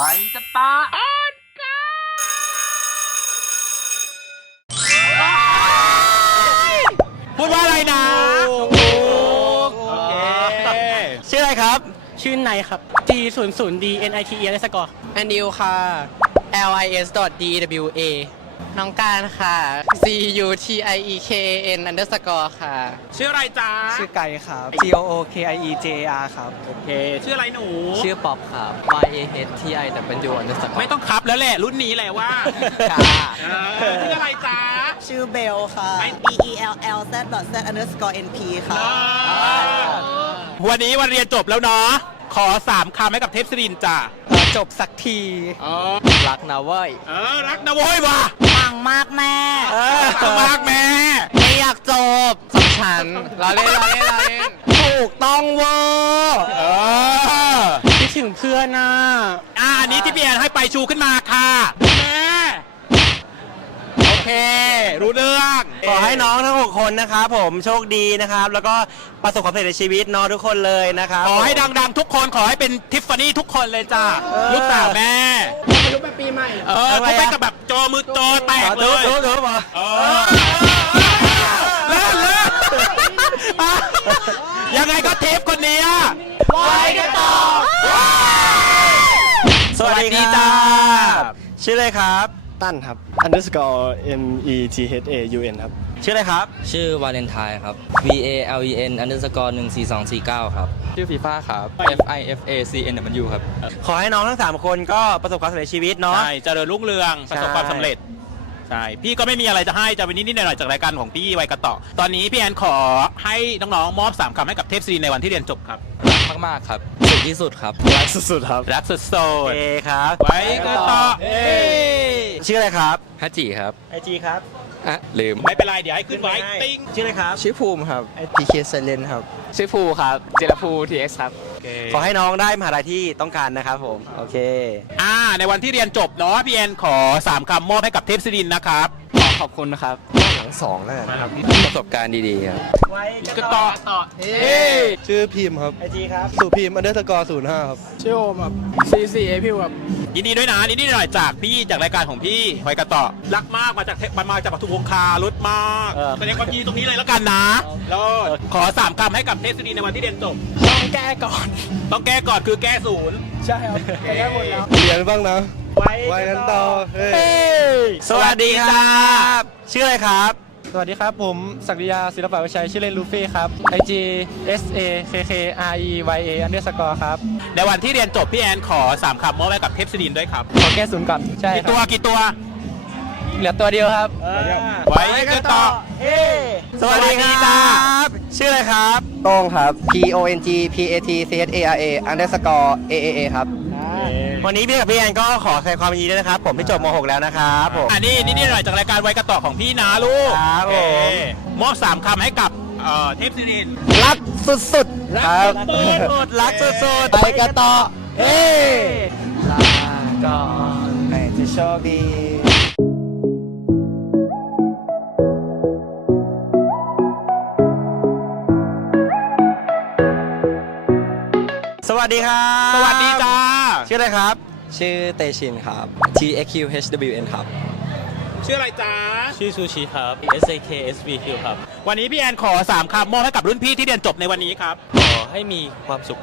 ว้กันตาออนกาพูดว่าอะไรนะโอเคชื่ออะไรครับ ชื่อไนครับ G 0 0 D N I T E อะไรสกอร์อันดิวค่ะ L I S D W A น้องการค่ะ C U T I E K A N underscore ค่ะ ชื่ออะไรจ๊ะชื่อไก่ครับ G O O K I E J A R ครับ โอเค ชื่ออะไรหนู ชื่อป๊อปครับ Y A H T I W underscore ไม่ต้องครับแล้วแหละ รุ่นนี้แหละว่าค่ะเออชื่ออะไรจ๊ะ ชื่อเบลค่ะไอ้ B E L L Z Z underscore N P ค่ะ วันนี้วันเรียนจบแล้วเนาะ ขอสามคำให้กับเทพศรินทร์จ้ะ จบสักที เออรักนะเว้ยเออรักนะโว้ยว่ะปังมากแม่ เออมากแม่ไม่อยากจบสำฉันเราเล่นเราเล่นเราเล่นถูกต้องเวอร์เออคิดถึงเพื่อนน่ะอ่าอันนี้ที่พี่แอนให้ไปชูขึ้นมาค่ะแม่โอ เค รู้เรื่อง ขอให้น้องทั้ง 6 คนนะครับผมโชคดีนะครับ แล้วก็ประสบความสำเร็จในชีวิตเน้องทุกคนเลยนะครับ ขอให้ดังๆ ทุกคนขอให้เป็นทิฟฟานี่ทุกคนเลยจ้าลูกสาวแม่ไม่รู้เป็นปีใหม่ เออทำไมทุกอะไปกับแบบจอมือจอแตกเลรู้ยรู้รู้ป่ะเออเลิศเลิศยังไงก็เทปคนนี้อะไว้กันต่อ สวัสดีสวัสดีคจ้ารับ ชื่ออะไรครับ ตั้นครับ underscore m e t h a u n ครับ ชื่ออะไรครับ ชื่อวาเลนไทน์ครับ V A L E N underscore 14249 ครับ ชื่อฟีฟ่าครับ F I F A C N W ครับ ขอให้น้องทั้ง 3 คนก็ประสบความสำเร็จในชีวิตเนาะ ใช่เจริญรุ่งเรือง ประสบความสำเร็จ ใช่ พี่ก็ไม่มีอะไรจะให้จะเป็นนิดๆหน่อยๆจากรายการของพี่ไวกระต่อ ตอนนี้พี่แอนขอให้น้องๆมอบสามคำให้กับเทพซีในวันที่เรียนจบครับ มากๆครับสุดที่สุดครับ รักสุดๆครับ รักสุดโสโอดเคครับ ไว้กระต่อเอ้ย ชื่ออะไรครับฮัจจิครับไอจีครับอะลืมไม่เป็นไรเดี๋ยวให้ขึ้นไว้ติ้งชื่ออะไรครับ ชื่อภูมิครับ PK Silent ครับ ชื่อภูครับเจรภู TX ครับ ขอให้น้องได้มหาลัยที่ต้องการนะครับผม โอเค อ่า ในวันที่เรียนจบเนาะพี่แอนขอสามคำมอบให้กับเทพซีรินนะครับ ขอขอบคุณนะครับหลัง สองแล้วกันประสบการณ์ดีๆครับ ไว้กระต่อต่อเฮ้ยชื่อพิมพ์ครับ ไอจีครับ สุพิมพ์ underscore 05ครับ ชื่อโอมครับ C C A พิวครับยินดีด้วยนะยินดีหน่อยจากพี่จากรายการของพี่ไวกระต่อรักมากมาจากเทมันมาจากปทุมวงคารถมากเออแสดงความยินดีตรงนี้เลยแล้วกันนะแล้วขอสามคำให้กับเทพซีรินในวันที่เรียนจบต้องแก้ก่อน ต้องแก้ก่อนคือแก้ศูนย์ใช่ครับแก้หมดแล้วเรียนบ้างนะไว้กันต่อเฮ้ยสวัสดีครับ ชื่ออะไรครับ สวัสดีครับ ผมศักดิยาศิลปะวิชัย ชื่อเล่นลูฟี่ครับ I G S A K K R E Y A underscore ครับ ในวันที่เรียนจบพี่แอนขอสามคำมอบให้กับเทพซีรินด้วยครับ ขอแก้ศูนย์ก่อนใช่กี่คตัวรับกี่ตัว เหลือตัวเดียวครับ ไว้กันต่อ สวัสดีครับ ชื่ออะไรครับ โต้งครับ P O N G P A T C H A R A underscore A A A ครับ วันนี้พี่กับพี่แอนก็ขอแสดงความยินดีด้วยนะครับ ผมที่จบม .6 แล้วนะครับผม อันนี้นี่หน่อยจากรายการไว้กระต่อของพี่นะลูกครับผม โอเคมอบสามคำให้กับเอ่อเทพซีรินรักสุดๆครับสุดรักสุดไปกันต่อเฮ้ ลาก่อนให้จะโชคดีสวัสดีครับ สวัสดีจ้า ชื่ออะไรครับ ชื่อเตชินครับ T X Q H W N ครับ ชื่ออะไรจ้าชื่อซูชิครับ S A K S V Q ครับ วันนี้พี่แอนขอสามคำมอบให้กับรุ่นพี่ที่เรียนจบในวันนี้ครับ ขอให้มีความสุข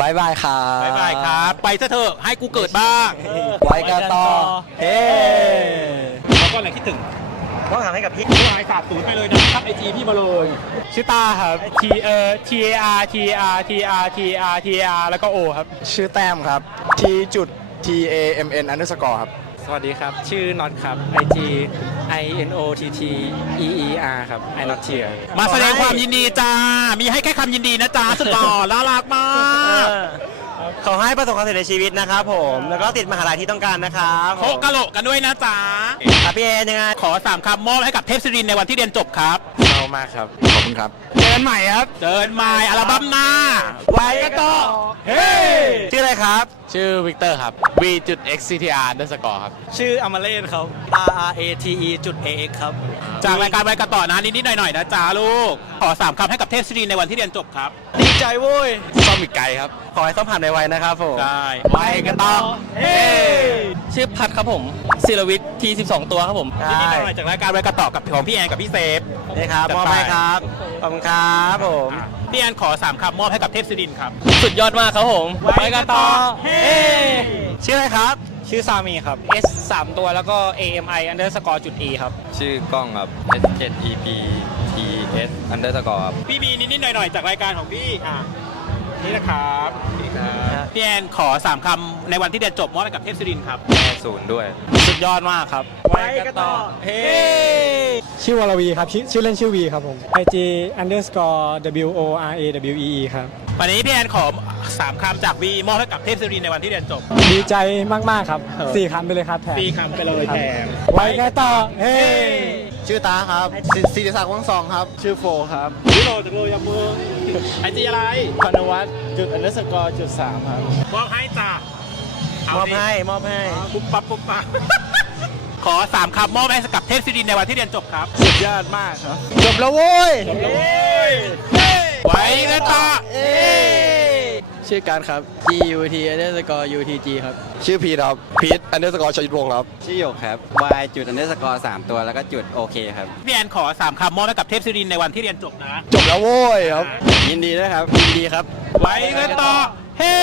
บายบายครับบ๊ายบายครับ ไปซะเถอะให้กูเกิดบ้างไว้กันต่อ เฮ้ แล้วก็อะไรคิดถึง ต้องถามให้กับพี่ผู้หายขาดศูนย์ไปเลยนะครับไอจีพี่มาเลยชื่อตาครับ T เอ่อ T A R T R T R T R T R แล้วก็ O ครับ ชื่อแต้มครับ t จุด t a m n underscore ครับ สวัสดีครับ ชื่อน็อตครับ I G I N O T T E E R ครับ I not here มาแสดงความยินดีจ้า มีให้แค่คำยินดีนะจ้าสุดหล่อน่ารักมาก ขอให้ประสบความสำเร็จในชีวิตนะครับผม แล้วก็ติดมหาลัยที่ต้องการนะครับโคกะโหลกกันด้วยนะจ๊ะ ครับพี่แอนยังไงขอสามคำมอบให้กับเทพศิรินในวันที่เรียนจบครับเศร้ามากครับ ขอบคุณครับ เจอกันใหม่ครับเดินไมล์อัลบั้มหน้า ไว้กันต่อเฮ้ ชื่ออะไรครับ ชื่อวิกเตอร์ครับ v x c t r ด้วยสกอร์ครับ ชื่ออมเลนครับ R R A T E จุด A X ครับ จากรายการไว้กันต่อนะนิดๆหน่อยๆนะจ้าลูก ขอสามคำให้กับเทพศิรินในวันที่เรียนจบครับดีใจโว้ยซ่อมอีกไกลครับ ขอให้ต้องผ่านในไวๆนะครับผมใช่ไว้กันต่อเฮ้ชื่อพัดครับผมศิรวิทย์ที12 ตัวครับผมนิดๆหน่อยๆจากรายการไว้กันต่อกับของพี่แอนกับพี่เซฟนี่ครับจัดมอบไปให้ครับขอบคุณครับผม พี่แอนขอสามคำมอบให้กับเทพศิรินครับ สุดยอดมากครับผมไว้กันต่อเฮ้ชื่ออะไรครับ ชื่อซามีครับ S 3 ตัวแล้วก็ AMI underscore จุด E ครับ ชื่อกล้องครับ S 7 E P T S underscore ครับ พี่มีนิดๆหน่อยๆ จากรายการของพี่อะนี่นะครับนี่ครับพี่แอนขอสามคำในวันที่เรียนจบมอบให้กับเทพศิรินครับ ศูนย์ด้วย สุดยอดมากครับ ไว้กันต่อเฮ้ ชื่อวรวีครับชื่อชื่อเล่นชื่อวีครับผม IG underscore W O R A W E E ครับ วันนี้พี่แอนขอสามคำจากวีมอบให้กับเทพศิรินในวันที่เรียนจบ ดีใจมาก ๆ ครับสี่คำไปเลยครับแถมสี่คำไปเลยแถมไว้กันต่อ เฮ้ ชื่อตาครับศิริศักดิ์วังสองครับ ชื่อโฟครับ พี่โรจากโรยามือไอจีอะไรพนวัฒน์จุด underscore จุดสามครับมอบให้จ้ามอบให้มอบให้ปุ๊บปั๊บปุ๊บปั๊บ ขอสามคำมอบให้กับเทพศิรินในวันที่เรียนจบครับ สุดยอดมากครับ จบแล้วโว้ย ไว้กันต่อชื่อการครับ G U T underscore U T G ครับ ชื่อพีทครับ พีทอันเดอร์สกอร์ชยิตวงศ์ครับ ชื่อหยกครับ y จุดอันเดอร์สกอร์สามตัวแล้วก็จุดโอเคครับ พี่แอนขอสามคำมอบให้กับเทพศิรินในวันที่เรียนจบนะ จบแล้วโว้ยครับ ยินดีด้วยครับ ยินดีครับ ไว้กันต่อ เฮ้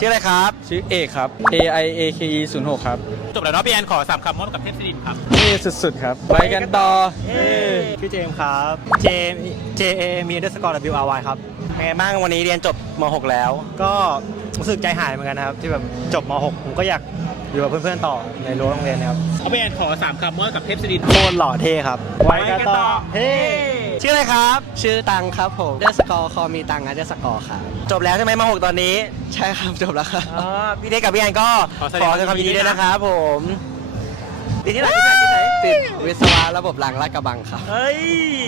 ชื่ออะไรครับ ชื่อเอกครับ A I A K E 0 6ครับ จบแล้วเนาะพี่แอนขอสามคำมอบให้กับเทพศิรินครับ เท่สุดๆครับไว้กันต่อเฮ้ชื่อเจมส์ครับ เจม J A มี underscore W R Y ครับ เป็นไงบ้างวันนี้เรียนจบม .6 แล้ว ก็รู้สึกใจหายเหมือนกันนะครับ ที่แบบจบม .6 ผมก็อยากอยู่กับเพื่อนๆต่อในรั้วโรงเรียนนะครับเอาพี่แอนขอสามคำมอบให้กับเทพศิรินโคตรหล่อเท่ครับ ไว้กันต่อเฮ้ ชื่ออะไรครับ ชื่อตังครับผมเดอร์สกอร์คอมีตังอันเดอร์สกอร์ครับจบแล้วใช่ไหมม .6 ตอนนี้ ใช่ครับจบแล้วครับอ๋อพี่เด็กกับพี่แอนก็ขอแสขดงอความแสดงความยินดียินดีด้วยด้วยนะครับผมติดที่ไหนติดที่ไหนติดที่ไหนติดวิศวะระบบรางลาดกระบังครับเฮ้ย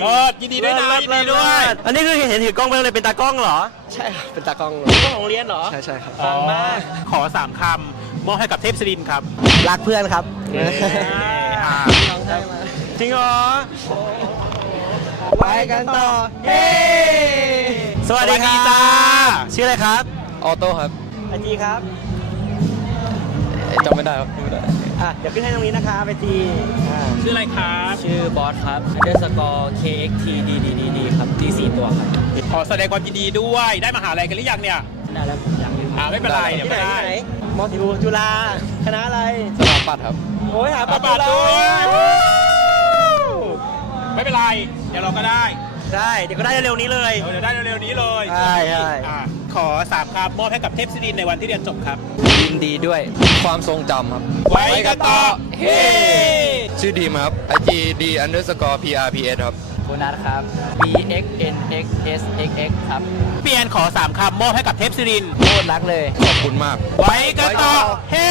เลิศยินดีด้วยนะยินดีด้วย อันนี้คือเห็นเห็นถือกล้องไปเลยเป็นตากล้องเหรอ ใช่ครับเป็นตากล้องกล้องของโรงเรียนเหรอ ใช่ใช่ครับฟังมาก ขอสามคำมอบให้กับเทพศิรินครับ รักเพื่อนครับอ่าจริงเหรอ ไปกันต่อ เฮ้สวัสดีครับสวัสดีจ้าชื่ออะไรครับ ออโต้ครับไอจีครับ จำไม่ได้ครับจำไม่ได้อะ เดี๋ยวขึ้นให้ตรงนี้นะครับไอจีอ่า ชื่ออะไรครับ ชื่อบอสครับ underscore K X T D D D D ครับที่ 4 ตัวครับขอแสดงความยินดีด้วย ได้มหาลัยกันหรือยังเนี่ย ได้แล้วยังลืมอ่าไม่เป็นไรเดี๋ยวที่ไหนไม่ได้ที่ไหนมอสิวจุฬาคณะอะไร สถาปัตย์ครับ โอ้ยหาปปัระจบาจุทบันด้วย ไม่เป็นไร เดี๋ยวเราก็ได้ได้เดี๋ยวก็ได้เร็วๆนี้เลยเดี๋ยวได้เร็วๆนี้เลยใช่ใช่ อะขอสามคำมอบให้กับเทพศิรินในวันที่เรียนจบครับ ยินดีด้วยความทรงจำครับไว้กันต่อเฮ้ ชื่อดีมครับ IG D underscore P R P S ครับ โบนัสครับ B X N X S X X ครับ เปลี่ยนขอสามคำมอบให้กับเทพศิรินโคตรรักเลย ขอบคุณมาก ไว้กันต่อเฮ้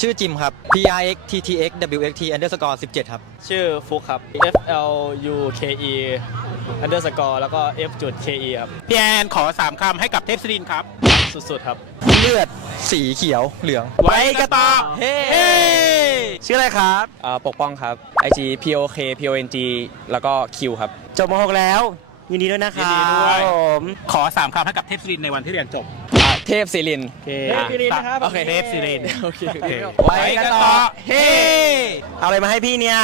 ชื่อจิมครับ P I X T T X W X T underscore 17 ครับ ชื่อฟุกครับ F L U K E underscore แล้วก็ F จุด K E ครับ พี่แอนขอสามคำให้กับเทพศิรินครับ สุดๆครับ เลือดสีเขียวเหลืองไว้กันต่อเฮ้ชื่ออะไรครับอ่าปกป้องครับ IG P O K P O N G แล้วก็ Q ครับ จบม .6 แล้ว ยินดีด้วยนะคยิรันดีด้วย บผมขอสามคำให้กับเทพศิรินในวันที่เรียนจบอ่าเทพศิรินเทพศิรินนะครับ โอเคเทพศิรินโอเคโอเคไว้กันต่อเฮ้เอาอะไรมาให้พี่เนี่ย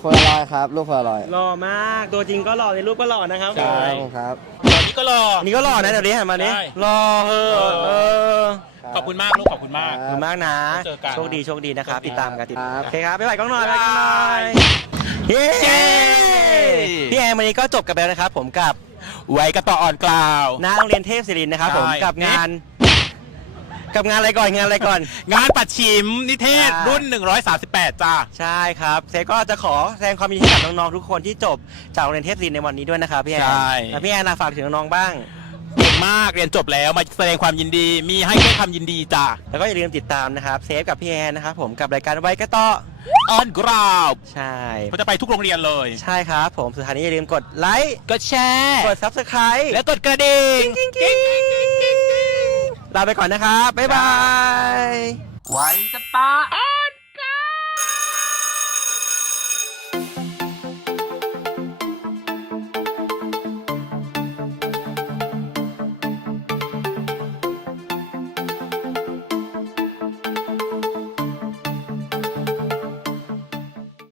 โพลารอยครับ รูปโพลารอยหล่อมาก ตัวจริงก็หล่อในรูปก็หล่อนะครับ ใช่ ครับตอ นนี้ก็รอ อันนี้ก็หล่อนะเดี๋ยวนี้หันมาดิใช่ หล่อเออเออขอบคุณมากลูกขอบคุณมาก ขอบคุณมากนะ เจอกัน โชคดีโชคดีนะครับโชคดีติดตามกันติดครับ โอเคครับไปไหวกล้องหน่อยไปไหวกล้องหน่อยเย้เย้พี่แอมวันนี้ก็จบกันไปแล้วนะครับผมกับ ไว้กันต่ออ่อนกล่าว หน้าโรงเรียนเทพศิรินทร์นะครับผมใช่ กับงาน กับงานอะไรก่อนงานอะไรก่อน งานปัดชิมนิเทศ อ่ารุ่น 138 จ้า ใช่ครับเซก็จะขอแสดงความยินดีกับน้องๆทุกคนที่จบจากโรงเรียนเทพศิรินทร์ในวันนี้ด้วยนะครับพี่แอนใช่ แล้วพี่แอนน่ะฝากถึงน้องๆบ้าง เก่งมากเรียนจบแล้วมาแสดงความยินดี มีให้ด้วยความยินดีจ้ะแล้วก็อย่าลืมติดตามนะครับเซฟกับพี่แอนนะครับผมกับรายการไว้กระต่อออนกราวใช่ เขาจะไปทุกโรงเรียนเลย ใช่ครับผมสุดท้ายนี้อย่าลืมกดไลค์กดแชร์ กด Subscribe และกดกระดิ่ง ลาไปก่อนนะครับบ๊ายบาย ไว้จะตา